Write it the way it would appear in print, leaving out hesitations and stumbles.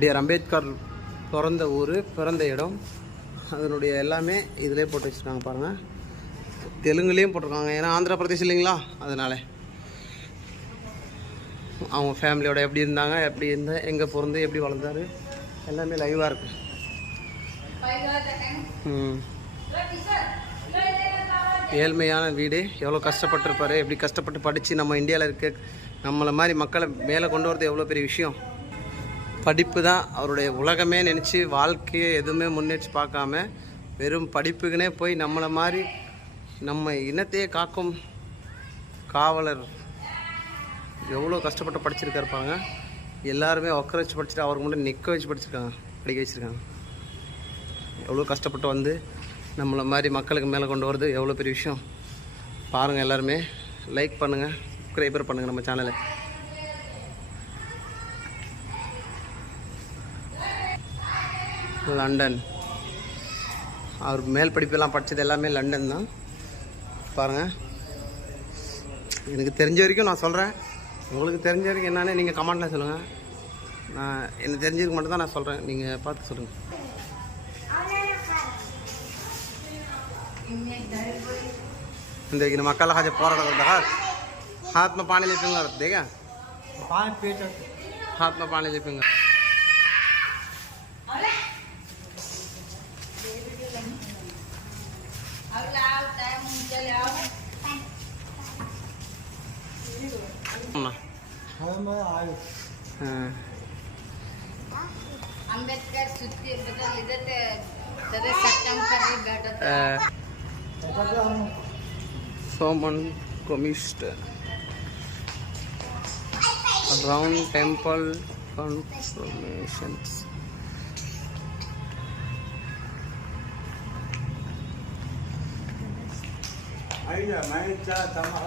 TR Ambedkar பிறந்த ஊர், பிறந்த இடம், அதனுடைய எல்லாமே இதிலே போட்டு வச்சுருக்காங்க பாருங்கள். தெலுங்குலேயும் போட்டிருக்காங்க, ஏன்னா ஆந்திர பிரதேஷ் இல்லைங்களா, அதனால் அவங்க ஃபேமிலியோட எப்படி இருந்தாங்க, எப்படி எங்கே பிறந்து எப்படி வளர்ந்தாரு எல்லாமே லைவாக இருக்குது. ஏழ்மையான வீடு, எவ்வளோ கஷ்டப்பட்டுருப்பார், எப்படி கஷ்டப்பட்டு படித்து நம்ம இந்தியாவில் இருக்க நம்மளை மாதிரி மக்களை மேலே கொண்டு வரது எவ்வளோ பெரிய விஷயம். படிப்பு தான் அவருடைய உலகமே நினச்சி வாழ்க்கையை எதுவுமே முன்னேற்றி பார்க்காம வெறும் படிப்புக்குனே போய் நம்மளை மாதிரி நம்ம இனத்தையே காக்கும் காவலர் எவ்வளோ கஷ்டப்பட்டு படிச்சிருக்காருப்பாங்க. எல்லாருமே உட்கார வச்சு படிச்சுட்டு அவருக்கு மட்டும் நிற்க வச்சு படிச்சிருக்காங்க, படிக்க வச்சுருக்காங்க. எவ்வளோ கஷ்டப்பட்டு வந்து நம்மளை மாதிரி மக்களுக்கு மேலே கொண்டு வரது எவ்வளோ பெரிய விஷயம் பாருங்கள். எல்லாருமே லைக் பண்ணுங்கள், சப்ஸ்கிரைபர் பண்ணுங்கள் நம்ம சேனலை. லண்டன், அவர் மேல் படிப்பெல்லாம் படித்தது எல்லாமே லண்டன் தான் பாருங்கள். எனக்கு தெரிஞ்ச வரைக்கும் நான் சொல்கிறேன், உங்களுக்கு தெரிஞ்ச வரைக்கும் என்னன்னு நீங்கள் கமெண்ட்டில் சொல்லுங்கள். நான் எனக்கு தெரிஞ்சதுக்கு மட்டும் தான் நான் சொல்கிறேன், நீங்கள் பார்த்து சொல்லுங்கள். देखिए मक्का लगा जब पौरा करता है, हाथ में पानी ले पीऊंगा, देगा पानी पेट हाथ में पानी ले पीऊंगा. अंबेडकर सुत्ती बदल इधर तेरे सत्संग करने बैठा था. Someone commissioned around temple confirmations. Aida, main cha tama.